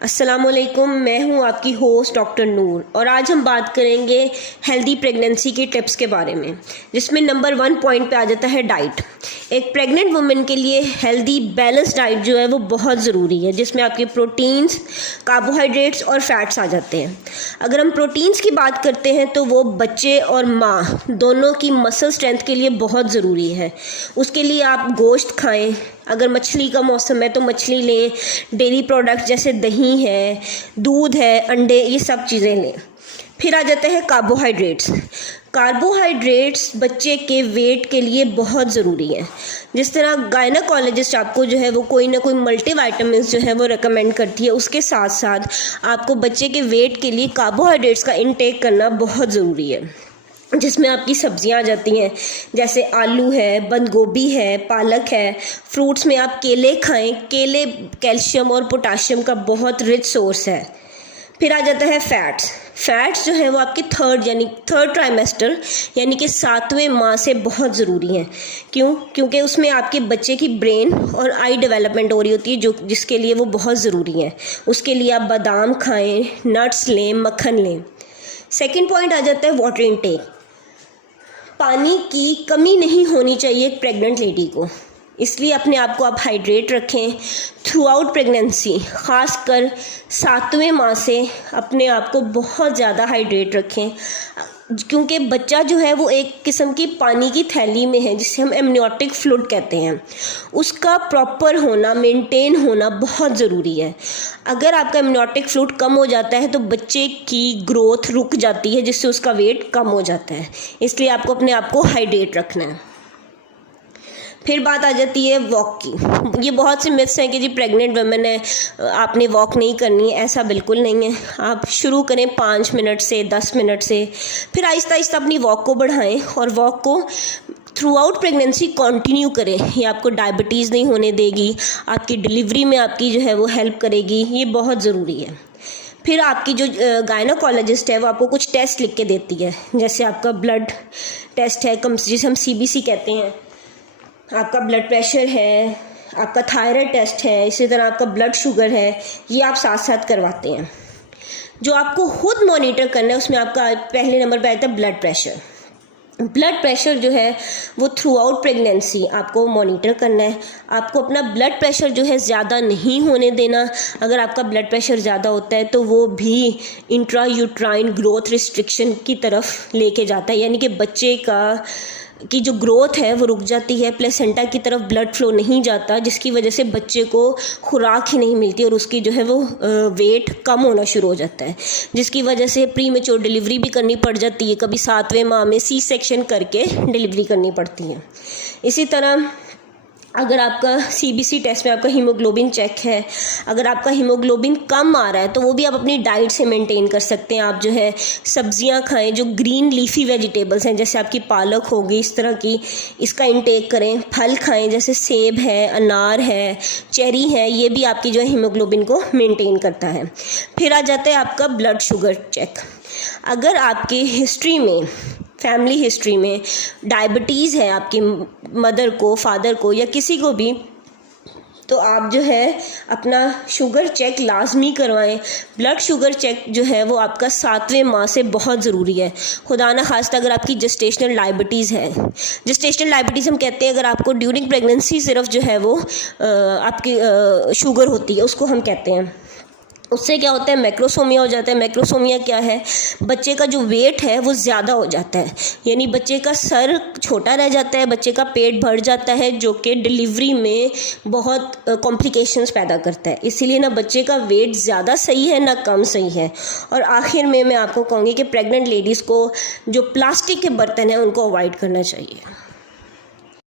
अस्सलामुअलैकुम, मैं हूं आपकी होस्ट डॉक्टर नूर और आज हम बात करेंगे हेल्दी प्रेगनेंसी के टिप्स के बारे में, जिसमें नंबर 1 पॉइंट पे आ जाता है डाइट। एक प्रेग्नेंट वुमेन के लिए हेल्दी बैलेंस डाइट जो है वो बहुत ज़रूरी है, जिसमें आपके प्रोटीन्स, कार्बोहाइड्रेट्स और फैट्स आ जाते हैं। अगर हम प्रोटीन्स की बात करते हैं तो वो बच्चे और माँ दोनों की मसल स्ट्रेंथ के लिए बहुत ज़रूरी है। उसके लिए आप गोश्त खाएँ, अगर मछली का मौसम है तो मछली लें, डेयरी प्रोडक्ट्स जैसे दही है, दूध है, अंडे, ये सब चीज़ें लें। फिर आ जाते हैं कार्बोहाइड्रेट्स। कार्बोहाइड्रेट्स बच्चे के वेट के लिए बहुत ज़रूरी है। जिस तरह गायनाकोलॉजिस्ट आपको जो है वो कोई ना कोई मल्टीविटामिन्स जो है वो रेकमेंड करती है, उसके साथ साथ आपको बच्चे के वेट के लिए कार्बोहाइड्रेट्स का इंटेक करना बहुत ज़रूरी है, जिसमें आपकी सब्जियां आ जाती हैं, जैसे आलू है, बंद गोभी है, पालक है। फ्रूट्स में आप केले खाएं, केले कैल्शियम और पोटाशियम का बहुत रिच सोर्स है। फिर आ जाता है फैट्स जो है वो आपके थर्ड ट्राइमेस्टर यानी कि 7वें माह से बहुत ज़रूरी हैं। क्योंकि उसमें आपके बच्चे की ब्रेन और आई डेवलपमेंट हो रही होती है, जिसके लिए वो बहुत ज़रूरी है। उसके लिए आप बादाम खाएं, नट्स लें, मक्खन लें। सेकेंड पॉइंट आ जाता है वाटर इनटेक। पानी की कमी नहीं होनी चाहिए एक प्रेग्नेंट लेडी को, इसलिए अपने आप को आप हाइड्रेट रखें थ्रू आउट प्रेगनेंसी। ख़ासकर 7वें माह से अपने आप को बहुत ज़्यादा हाइड्रेट रखें, क्योंकि बच्चा जो है वो एक किस्म की पानी की थैली में है, जिसे हम एमनियोटिक फ्लूइड कहते हैं। उसका प्रॉपर होना, मेंटेन होना बहुत ज़रूरी है। अगर आपका एमनियोटिक फ्लूइड कम हो जाता है तो बच्चे की ग्रोथ रुक जाती है, जिससे उसका वेट कम हो जाता है। इसलिए आपको अपने आप को हाइड्रेट रखना है। फिर बात आ जाती है वॉक की। ये बहुत से मिथ्स हैं कि जी प्रेग्नेंट वुमेन है, आपने वॉक नहीं करनी है। ऐसा बिल्कुल नहीं है। आप शुरू करें 5 मिनट से, 10 मिनट से, फिर आहिस्ता आहिस्ता अपनी वॉक को बढ़ाएं और वॉक को थ्रू आउट प्रेगनेंसी कंटिन्यू करें। ये आपको डायबिटीज़ नहीं होने देगी, आपकी डिलीवरी में आपकी जो है वो हेल्प करेगी। ये बहुत ज़रूरी है। फिर आपकी जो गायनाकोलॉजिस्ट है वो आपको कुछ टेस्ट लिख के देती है, जैसे आपका ब्लड टेस्ट है, जिसे हम CBC कहते हैं, आपका ब्लड प्रेशर है, आपका थायराइड टेस्ट है, इसी तरह आपका ब्लड शुगर है। ये आप साथ साथ करवाते हैं। जो आपको खुद मॉनिटर करना है उसमें आपका पहले नंबर पे आता है ब्लड प्रेशर। ब्लड प्रेशर जो है वो थ्रू आउट प्रेगनेंसी आपको मॉनिटर करना है। आपको अपना ब्लड प्रेशर जो है ज़्यादा नहीं होने देना। अगर आपका ब्लड प्रेशर ज़्यादा होता है तो वो भी इंट्रा यूट्राइन ग्रोथ रिस्ट्रिक्शन की तरफ लेके जाता है, यानी कि बच्चे की जो ग्रोथ है वो रुक जाती है, प्लेसेंटा की तरफ ब्लड फ्लो नहीं जाता, जिसकी वजह से बच्चे को खुराक ही नहीं मिलती और उसकी जो है वो वेट कम होना शुरू हो जाता है, जिसकी वजह से प्रीमेच्योर डिलीवरी भी करनी पड़ जाती है। कभी 7वें माह में C-सेक्शन करके डिलीवरी करनी पड़ती है। इसी तरह अगर आपका CBC टेस्ट में आपका हीमोग्लोबिन चेक है, अगर आपका हीमोग्लोबिन कम आ रहा है तो वो भी आप अपनी डाइट से मेंटेन कर सकते हैं। आप जो है सब्जियां खाएं, जो ग्रीन लीफी वेजिटेबल्स हैं, जैसे आपकी पालक होगी, इस तरह की, इसका इंटेक करें। फल खाएं, जैसे सेब है, अनार है, चेरी है, ये भी आपकी जो है हीमोग्लोबिन को मेंटेन करता है। फिर आ जाता है आपका ब्लड शुगर चेक। अगर आपके फैमिली हिस्ट्री में डायबिटीज़ है, आपकी मदर को, फादर को या किसी को भी, तो आप जो है अपना शुगर चेक लाजमी करवाएं। ब्लड शुगर चेक जो है वो आपका 7वें माह से बहुत ज़रूरी है। खुदा न खास्ता अगर आपकी जेस्टेशनल डायबिटीज़ है, जेस्टेशनल डायबिटीज़ हम कहते हैं अगर आपको ड्यूरिंग प्रेगनेंसी सिर्फ जो है वो आपकी शुगर होती है, उसको हम कहते हैं। उससे क्या होता है, मैक्रोसोमिया हो जाता है। मैक्रोसोमिया क्या है, बच्चे का जो वेट है वो ज़्यादा हो जाता है, यानी बच्चे का सर छोटा रह जाता है, बच्चे का पेट बढ़ जाता है, जो कि डिलीवरी में बहुत कॉम्प्लिकेशंस पैदा करता है। इसीलिए ना बच्चे का वेट ज़्यादा सही है ना कम सही है। और आखिर में मैं आपको कहूँगी कि प्रेग्नेंट लेडीज़ को जो प्लास्टिक के बर्तन हैं उनको अवॉइड करना चाहिए।